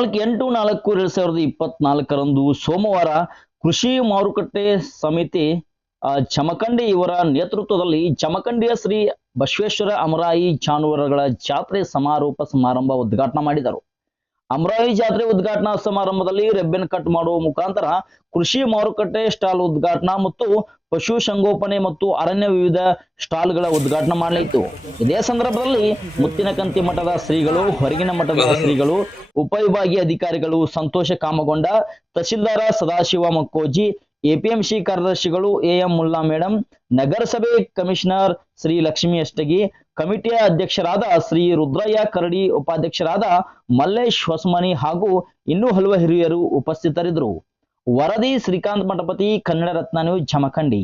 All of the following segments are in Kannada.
ದಿನಾಂಕ ಎಂಟು ನಾಲ್ಕು ಎರಡ್ ಸಾವಿರದ ಇಪ್ಪತ್ನಾಲ್ಕರಂದು ಸೋಮವಾರ ಕೃಷಿ ಮಾರುಕಟ್ಟೆ ಸಮಿತಿ ಚಮಕಂಡಿ ಇವರ ನೇತೃತ್ವದಲ್ಲಿ ಚಮಕಂಡಿಯ ಶ್ರೀ ಬಸವೇಶ್ವರ ಅಮರಾಯಿ ಜಾನುವಾರುಗಳ ಜಾತ್ರೆ ಸಮಾರೋಪ ಸಮಾರಂಭ ಉದ್ಘಾಟನಾ ಮಾಡಿದರು. ಅಮರಾಯಿ ಜಾತ್ರೆ ಉದ್ಘಾಟನಾ ಸಮಾರಂಭದಲ್ಲಿ ರೆಬ್ಬೆನ್ ಕಟ್ ಮಾಡುವ ಮುಖಾಂತರ ಕೃಷಿ ಮಾರುಕಟ್ಟೆ ಸ್ಟಾಲ್ ಉದ್ಘಾಟನಾ ಮತ್ತು ಪಶು ಸಂಗೋಪನೆ ಮತ್ತು ಅರಣ್ಯ ವಿವಿಧ ಸ್ಟಾಲ್ಗಳ ಉದ್ಘಾಟನೆ ಮಾಡಲಾಯಿತು. ಇದೇ ಸಂದರ್ಭದಲ್ಲಿ ಮುತ್ತಿನಕಂತಿ ಮಠದ ಶ್ರೀಗಳು, ಹೊರಗಿನ ಮಠದ ಶ್ರೀಗಳು, ಉಪವಿಭಾಗೀಯ ಅಧಿಕಾರಿಗಳು ಸಂತೋಷ ಕಾಮಗೊಂಡ ತಹಶೀಲ್ದಾರ ಸದಾಶಿವ ಮಕ್ಕೋಜಿ, ಎಪಿಎಂಸಿ ಕಾರ್ಯದರ್ಶಿಗಳು ಎಎಂ ಮುಲ್ಲಾ ಮೇಡಂ, ನಗರಸಭೆ ಕಮಿಷನರ್ ಶ್ರೀ ಲಕ್ಷ್ಮಿ ಅಷ್ಟಗಿ, ಕಮಿಟಿಯ ಅಧ್ಯಕ್ಷರಾದ ಶ್ರೀ ರುದ್ರಯ್ಯ ಕರಡಿ, ಉಪಾಧ್ಯಕ್ಷರಾದ ಮಲ್ಲೇಶ್ ಹೊಸಮನಿ ಹಾಗೂ ಇನ್ನೂ ಹಲವು ಹಿರಿಯರು ಉಪಸ್ಥಿತರಿದ್ದರು. ವರದಿ ಶ್ರೀಕಾಂತ್ ಮಠಪತಿ ಕನ್ನಡ ರತ್ನ ನ್ಯೂಸ್ ಜಮಖಂಡಿ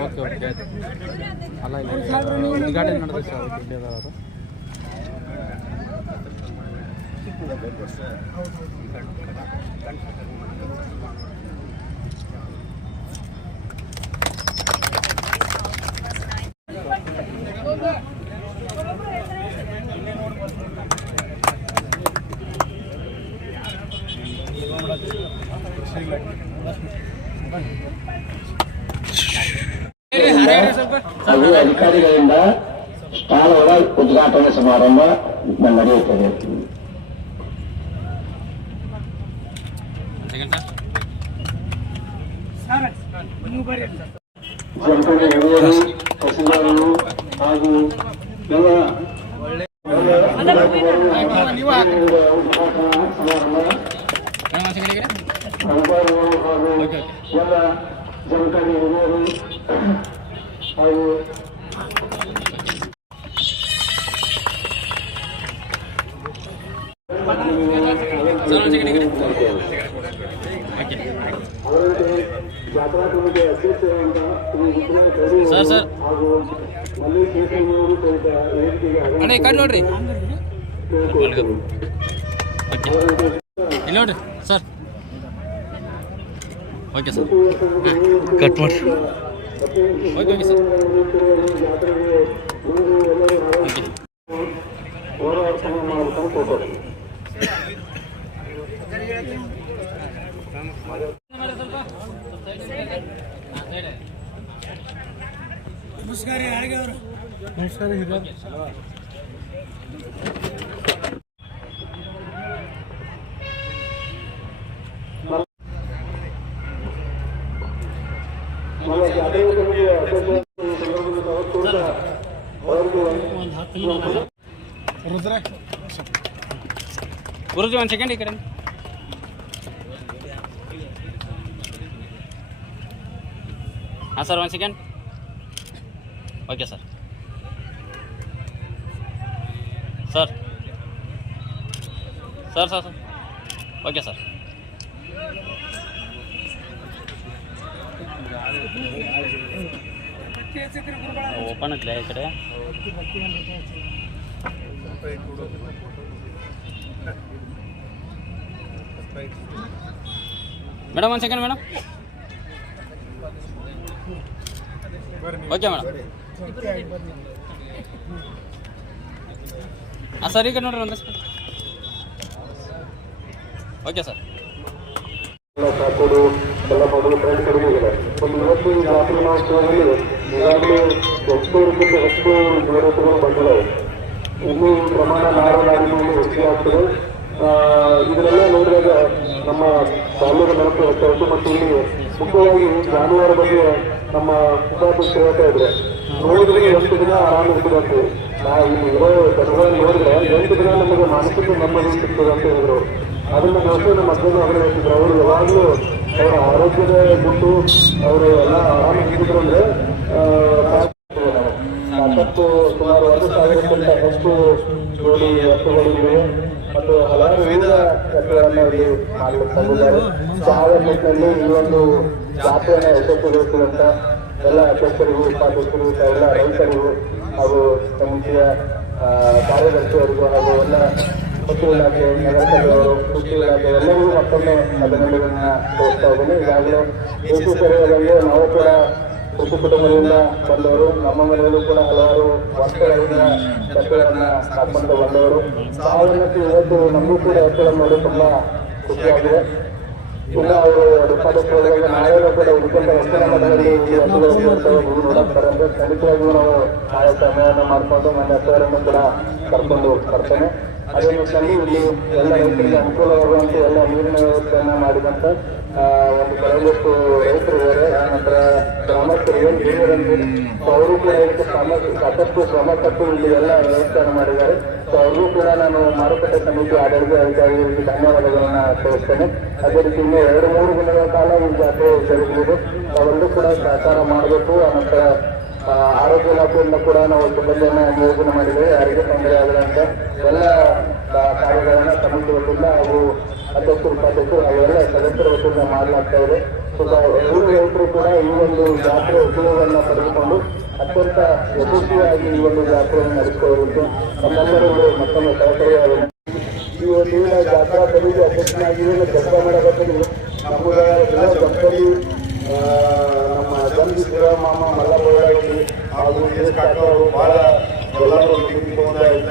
ಓಕೆ ಓಕೆ ಆಯ್ತು ಅಲ್ಲ ಇಲ್ಲ ಉದ್ಘಾಟನೆ ನಡೆದ ಸರ್ ಅವರು ಹಾಗೂ ಅಧಿಕಾರಿಗಳಿಂದ ಸ್ಟಾಲ್ ಒಳ ಉದ್ಘಾಟನೆ ಸಮಾರಂಭ ನಡೆಯುತ್ತದೆ. ಹಿರಿಯರು ತಹಸೀಲ್ದಾರರು ಹಾಗೂ ಎಲ್ಲ ಸಮಾರಂಭ ಹಾಗೂ ಎಲ್ಲ ಜನಪದ ಹಿರಿಯರು ಹಾಗೂ ಸರ್. ಹಾಗೂ ಅಣ್ಣ ಈ ಕಡೆ ನೋಡ್ರಿ. ಇಲ್ಲಿ ನೋಡ್ರಿ ಸರ್. Okay sir. ಕಟ್ ಮಾಡಿ ಓಕೆ ಓಕೆ ಸರ್ ನಮಸ್ಕಾರ ಯಾರಿಗೆ ಅವರು ಓಕೆ ಹೋರಾಟ ಮಾಡಬೇಕಂತ ಕೊಟ್ಟರು ನಮ್ಮ ಜಾತ್ರೆ ಕಮಿಟಿಯ ಅಧ್ಯಕ್ಷರ ಸಂದರ್ಭದಲ್ಲಿ ಅವತ್ತು ಕೂಡ ಅವರಿಗೆ ಗುರುಜಿ ಒಂದು ಸೆಕೆಂಡ್ ಈ ಕಡೆ ಹಾಂ ಸರ್ ಒಂದು second okay sir sir sir sir sir okay sir open ಐತ್ಲೆ ಈ ಕಡೆ ಮೇಡಮ್, ಒಂದು ಸೆಕೆಂಡ್ ಮೇಡಮ್. Okay madam. ಹಾಂ ಸರ್, ಈಗ ನೋಡ್ರಿ ಒಂದು ಓಕೆ ಸರ್. ಇನ್ನೂ ಪ್ರಮಾಣ ನಾರಾಯಣ ಹೆಚ್ಚಿಗೆ ಆಗ್ತದೆ. ಇದನ್ನೆಲ್ಲ ನೋಡಿದಾಗ ನಮ್ಮ ಬಾಲ್ಯದ ನೆನಪು ಹೊರತು ಮತ್ತು ಇಲ್ಲಿ ಮುಖ್ಯವಾಗಿ ಜಾನುವಾರು ಬಗ್ಗೆ ನಮ್ಮ ಉಪಾಧ್ಯಕ್ಷ ಹೇಳ್ತಾ ಇದ್ರೆ, ನೋಡಿದ್ರೆ ಎಂಟು ದಿನ ಆರಾಮ ಇರ್ತದೆ ಅಂತ. ನಾವು ಇಲ್ಲಿ ಇರೋ ಜನಗಳನ್ನು ನೋಡಿದ್ರೆ ಎಂಟು ದಿನ ನಮಗೆ ಮಾನಸಿಕ ನೆಮ್ಮದಿ ಸಿಗ್ತದೆ ಅಂತ ಹೇಳಿದ್ರು ಅದನ್ನ ನೋಡಿದ್ರೆ ನಮ್ಮ ಮಕ್ಕಳು ಅವರು ಹೇಳ್ತಿದ್ರು, ಅವರು ಯಾವಾಗಲೂ ಅವರ ಆರೋಗ್ಯದ ಬಿಟ್ಟು ಅವರು ಎಲ್ಲ ಆರಾಮಿದ್ರು ಅಂದ್ರೆ ಸಾಕಷ್ಟು ಸುಮಾರು ಸಾವಿರಕ್ಕಿಂತ ಹೆಚ್ಚು ಜೋಡಿ ವಸ್ತುಗಳಿವೆ ಮತ್ತು ಹಲವಾರು ವಿವಿಧ ಕೆಲಸಗಳನ್ನು ಇಲ್ಲಿ ಮಾಡಿಕೊಂಡಿದ್ದಾರೆ ನಿಟ್ಟಿನಲ್ಲಿ ಈ ಒಂದು ಜಾತ್ರೆಯನ್ನು ಯಶಸ್ವಿಗೊಳಿಸಿದಂತ ಎಲ್ಲ ಅಧ್ಯಕ್ಷರಿಗೂ ಉಪಾಧ್ಯಕ್ಷರು ಎಲ್ಲ ರೈತರಿಗೂ ಹಾಗೂ ಸಮಿತಿಯ ಕಾರ್ಯದರ್ಶಿಯವರಿಗೂ ಹಾಗೂ ಎಲ್ಲ ಕೃಷಿ ಇಲಾಖೆ, ನಗರಸಭೆಯವರು, ಕೃಷಿ ಇಲಾಖೆ ಎಲ್ಲರಿಗೂ ಮತ್ತೊಮ್ಮೆ ಅಭಿನಂದನೆಗಳನ್ನ ತೋರಿಸ್ತಾ ಇದ್ದೀನಿ. ಈಗಾಗಲೇ ಸರಿಯಾದಂಗೆ ನಾವು ಕೂಡ ಕೃಷಿ ಕುಟುಂಬದಿಂದ ಬಂದವರು ನಮ್ಮ ಮನೆಯಲ್ಲೂ ಕೂಡ ಹಲವಾರು ವರ್ಷಗಳಿಂದ ಎತ್ತುಗಳನ್ನ ಹಾಕೊಂಡು ಬಂದವರು. ಸಾವಿರಕ್ಕೆ ಇವತ್ತು ನಮಗೂ ಕೂಡ ಹೆಚ್ಚಳ ನೋಡಿ ತುಂಬಾ ಖುಷಿಯಾಗಿದೆ. ಇಲ್ಲ ಅವರು ರೂಪಾಯಿ ನಾಳೆನೂ ಕೂಡ ಉಳ್ಕೊಂಡ ರಕ್ಷಣಾ ಮನೆಯಲ್ಲಿ ನೀವು ಖಂಡಿತವಾಗಿಯೂ ನಾವು ಆಯಾ ಸಮಯವನ್ನು ಮಾಡಿಕೊಂಡು ನನ್ನ ಎತ್ತುಗಳನ್ನು ಕೂಡ ಕರ್ಕೊಂಡು ಬರ್ತೇನೆ ಅದೇ ನಿಟ್ಟಿನಲ್ಲಿ ಇಲ್ಲಿ ಎಲ್ಲ ರೈತರಿಗೆ ಅನುಕೂಲವಾಗುವಂತೆ ಎಲ್ಲ ನೀರಿನ ವ್ಯವಸ್ಥೆಯನ್ನ ಮಾಡಿದಂತ ಆ, ಒಂದು ಕೆಲವೊಂದಿಷ್ಟು ರೈತರು ಇದ್ದಾರೆ ಆನಂತರ ಗ್ರಾಮಸ್ಥರು ಹಿರಿಯರಲ್ಲಿ ಅವರು ಕೂಡ ಸಾಕಷ್ಟು ಶ್ರಮ ಪಟ್ಟು ಇಲ್ಲಿ ಎಲ್ಲ ವ್ಯವಸ್ಥೆಯನ್ನು ಮಾಡಿದ್ದಾರೆ. ಸೊ ಅವ್ರಿಗೂ ಕೂಡ ನಾನು ಮಾರುಕಟ್ಟೆ ಸಮಿತಿ ಆಡಳಿತ ಅಧಿಕಾರಿಗಳಿಗೆ ಧನ್ಯವಾದಗಳನ್ನ ತಿಳಿಸ್ತೇನೆ. ಅದೇ ರೀತಿ ಇನ್ನು ಎರಡು, ಮೂರು ದಿನಗಳ ಕಾಲ ಈ ಜಾತ್ರೆ ಜರುಗಲಿದೆ. ಅವರಲ್ಲೂ ಕೂಡ ಸಹಕಾರ ಮಾಡಬೇಕು. ಆನಂತರ ಆರೋಗ್ಯ ಇಲಾಖೆಯಿಂದ ಕೂಡ ನಾವು ಸಿಬ್ಬಂದಿಯನ್ನ ನಿಯೋಜನೆ ಮಾಡಿದ್ದೇವೆ. ಯಾರಿಗೆ ತೊಂದರೆ ಆಗಲ್ಲ ಅಂತ ಎಲ್ಲ ಕಾರ್ಯಗಳನ್ನ ಸಮಿತಿ ಹಾಗೂ ಅಧ್ಯಕ್ಷರು ಉಪಾಧ್ಯಕ್ಷರು ಅವರೆಲ್ಲ ಸದಸ್ಯರ ವತಿಯಿಂದ ಮಾಡಲಾಗ್ತಾ ಇದೆ. ಸೊ ಎಲ್ಲರೂ ರೈತರು ಕೂಡ ಈ ಒಂದು ಜಾತ್ರೆ ಉಪಯೋಗವನ್ನು ಪಡೆದುಕೊಂಡು ಅತ್ಯಂತ ಯಶಸ್ವಿಯಾಗಿ ಈ ಒಂದು ಜಾತ್ರೆಯನ್ನು ನಡೆಸಿಕೊಳ್ಳಬೇಕು ನಮ್ಮೆಲ್ಲರಿಗೂ ಮತ್ತೊಮ್ಮೆ ಸಹಕಾರಿಯಾಗಿದೆ ಈ ಒಂದು ಜಾತ್ರಾ ಸಮಿತಿ ಅಧ್ಯಕ್ಷನಾಗಿ ಕೆಲಸ ಮಾಡಬೇಕು ಎಲ್ಲ ಸಂಸ್ಥೆಯಲ್ಲಿ ನಮ್ಮ ತಂದೆ ಶಿವರಾಮ ಮಲ್ಲಬಳ್ಳಾಗಿ ಹಾಗೂ ಬಹಳ ಎಲ್ಲರೂ ನಿಂತ್ಕೊಂಡು ಇಂಥ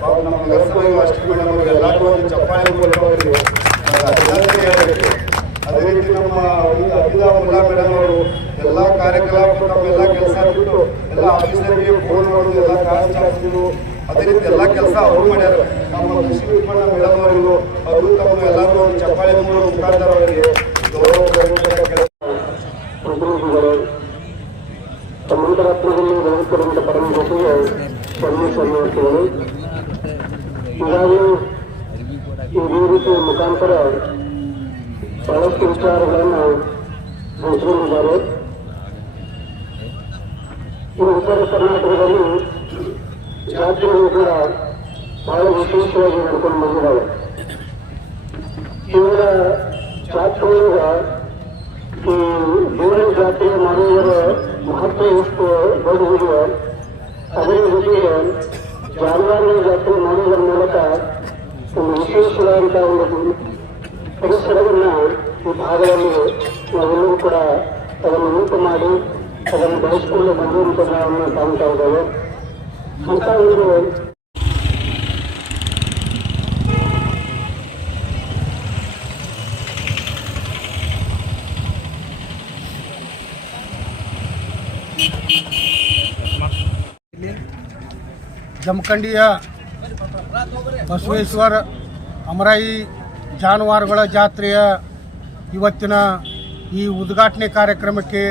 ಪಾಪ ನಮ್ಮ ನಗರಸಭೆ ಅಷ್ಟು ಮೇಡಮ್ ಅವರು ಎಲ್ಲರೂ ಒಂದು ಚಪ್ಪಾಳೆ ಅದೆಲ್ಲರಿಗೂ ಹೇಳ್ಬೇಕು ಅದೇ ರೀತಿ ನಮ್ಮ ಈಗ ಅಭಿಲಾವ್ ಮುಲ್ಲಾ ಮೇಡಮ್ ಅವರು ಎಲ್ಲ ಕಾರ್ಯಕ್ರಮ ನಮ್ಮೆಲ್ಲ ಕೆಲಸ ಬಿಟ್ಟು ಎಲ್ಲ ಆಫೀಸರ್ಗೆ ಫೋನ್ ಮಾಡೋದು ಎಲ್ಲ ಕಾಸು ಕಾಸಿದ್ರು ಅದೇ ರೀತಿ ಎಲ್ಲ ಕೆಲಸ ಅವರು ಮಾಡ್ಯಾರ. ನಮ್ಮ ಕೃಷಿ ವಿಜ್ಞಾನ ಮೇಡಮ್ ಅವರಿಗೂ ಅವರು ತಮ್ಮ ಎಲ್ಲರೂ ಚಪ್ಪಾಳೆ ಮೂಲಕ ಮುಖಾಂತರ ಅವರಿಗೆ ಗೌರವ ಈಗಾಗಲೇ ಈ ರೀತಿಯ ಮುಖಾಂತರ ಬಹಳಷ್ಟು ವಿಚಾರಗಳನ್ನು ಹಂಚಿಕೊಂಡಿದ್ದಾರೆ ಈ ಉತ್ತರ ಕರ್ನಾಟಕದಲ್ಲಿ ಜಾತ್ರೆಗಳು ಕೂಡ ಬಹಳ ವಿಶೇಷವಾಗಿ ನಡ್ಕೊಂಡು ಬಂದಿದ್ದಾವೆ ಇವರ ಜಾತ್ರೆಯೊಳಗ ಈ ದೇವರ ಜಾತ್ರೆ ಮಾಡುವುದರ ಮಹತ್ವ ಎಷ್ಟು ದೊಡ್ಡದಿದೆ ಅದರ ಜೊತೆಗೆ ಜಾನುವಾರುಗಳ ಜಾತ್ರೆ ಮಾಡುವುದರ ಮೂಲಕ ಒಂದು ವಿಶೇಷವಾದಂತಹ ಒಂದು ಪರಿಸರವನ್ನ ಈ ಭಾಗದಲ್ಲಿ ನಾವೆಲ್ಲರೂ ಕೂಡ ಅದನ್ನು ಉಂಟು ಮಾಡಿ, ಅದನ್ನು ಬೆಳೆಸಿಕೊಂಡು ಬಂದಿರುವಂತಹ ಕಾಣ್ತಾ ಇದ್ದೇವೆ. ಅಂತ ಒಂದು ಜಮಖಂಡಿಯ ಬಸವೇಶ್ವರ ಅಮರಾಯಿ ಜಾನುವಾರುಗಳ ಜಾತ್ರೆಯ ಇವತ್ತಿನ ಈ ಉದ್ಘಾಟನೆ ಕಾರ್ಯಕ್ರಮಕ್ಕೆ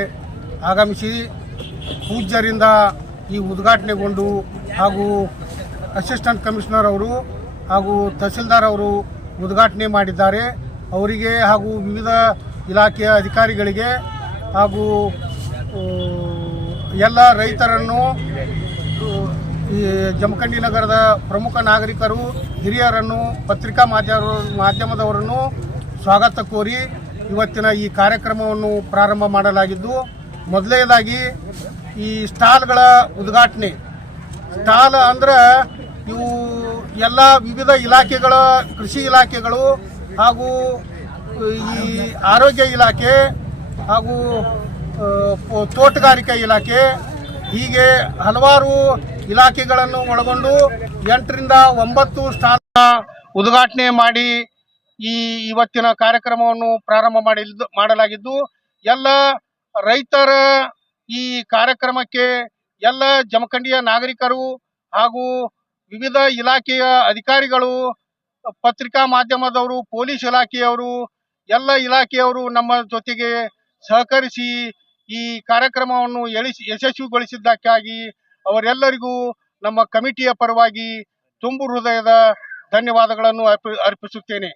ಆಗಮಿಸಿ ಪೂಜ್ಯರಿಂದ ಈ ಉದ್ಘಾಟನೆಗೊಂಡು ಹಾಗೂ ಅಸಿಸ್ಟೆಂಟ್ ಕಮಿಷನರ್ ಅವರು ಹಾಗೂ ತಹಸೀಲ್ದಾರ್ ಅವರು ಉದ್ಘಾಟನೆ ಮಾಡಿದ್ದಾರೆ. ಅವರಿಗೆ ಹಾಗೂ ವಿವಿಧ ಇಲಾಖೆಯ ಅಧಿಕಾರಿಗಳಿಗೆ ಹಾಗೂ ಎಲ್ಲ ರೈತರನ್ನು ಈ ಜಮಖಂಡಿ ನಗರದ ಪ್ರಮುಖ ನಾಗರಿಕರು, ಹಿರಿಯರನ್ನು, ಪತ್ರಿಕಾ ಮಾಧ್ಯಮ, ಮಾಧ್ಯಮದವರನ್ನು ಸ್ವಾಗತ ಕೋರಿ ಇವತ್ತಿನ ಈ ಕಾರ್ಯಕ್ರಮವನ್ನು ಪ್ರಾರಂಭ ಮಾಡಲಾಗಿದ್ದು, ಮೊದಲನೇದಾಗಿ ಈ ಸ್ಟಾಲ್ಗಳ ಉದ್ಘಾಟನೆ. ಸ್ಟಾಲ್ ಅಂದ್ರೆ ಇವು ಎಲ್ಲ ವಿವಿಧ ಇಲಾಖೆಗಳ, ಕೃಷಿ ಇಲಾಖೆಗಳು ಹಾಗೂ ಈ ಆರೋಗ್ಯ ಇಲಾಖೆ ಹಾಗೂ ತೋಟಗಾರಿಕೆ ಇಲಾಖೆ, ಹೀಗೆ ಹಲವಾರು ಇಲಾಖೆಗಳನ್ನು ಒಳಗೊಂಡು ಎಂಟರಿಂದ ಒಂಬತ್ತು ಸ್ಥಾನ ಉದ್ಘಾಟನೆ ಮಾಡಿ ಈ ಇವತ್ತಿನ ಕಾರ್ಯಕ್ರಮವನ್ನು ಪ್ರಾರಂಭ ಮಾಡಿದ್ದು ಮಾಡಲಾಗಿದ್ದು, ಎಲ್ಲ ರೈತರ ಈ ಕಾರ್ಯಕ್ರಮಕ್ಕೆ ಎಲ್ಲ ಜಮಖಂಡಿಯ ನಾಗರಿಕರು ಹಾಗೂ ವಿವಿಧ ಇಲಾಖೆಯ ಅಧಿಕಾರಿಗಳು, ಪತ್ರಿಕಾ ಮಾಧ್ಯಮದವರು, ಪೊಲೀಸ್ ಇಲಾಖೆಯವರು, ಎಲ್ಲ ಇಲಾಖೆಯವರು ನಮ್ಮ ಜೊತೆಗೆ ಸಹಕರಿಸಿ ಈ ಕಾರ್ಯಕ್ರಮವನ್ನು ಯಶಸ್ವಿಗೊಳಿಸಿದ್ದಕ್ಕಾಗಿ ಅವರೆಲ್ಲರಿಗೂ ನಮ್ಮ ಕಮಿಟಿಯ ಪರವಾಗಿ ತುಂಬು ಹೃದಯದ ಧನ್ಯವಾದಗಳನ್ನು ಅರ್ಪಿ ಅರ್ಪಿಸುತ್ತೇನೆ.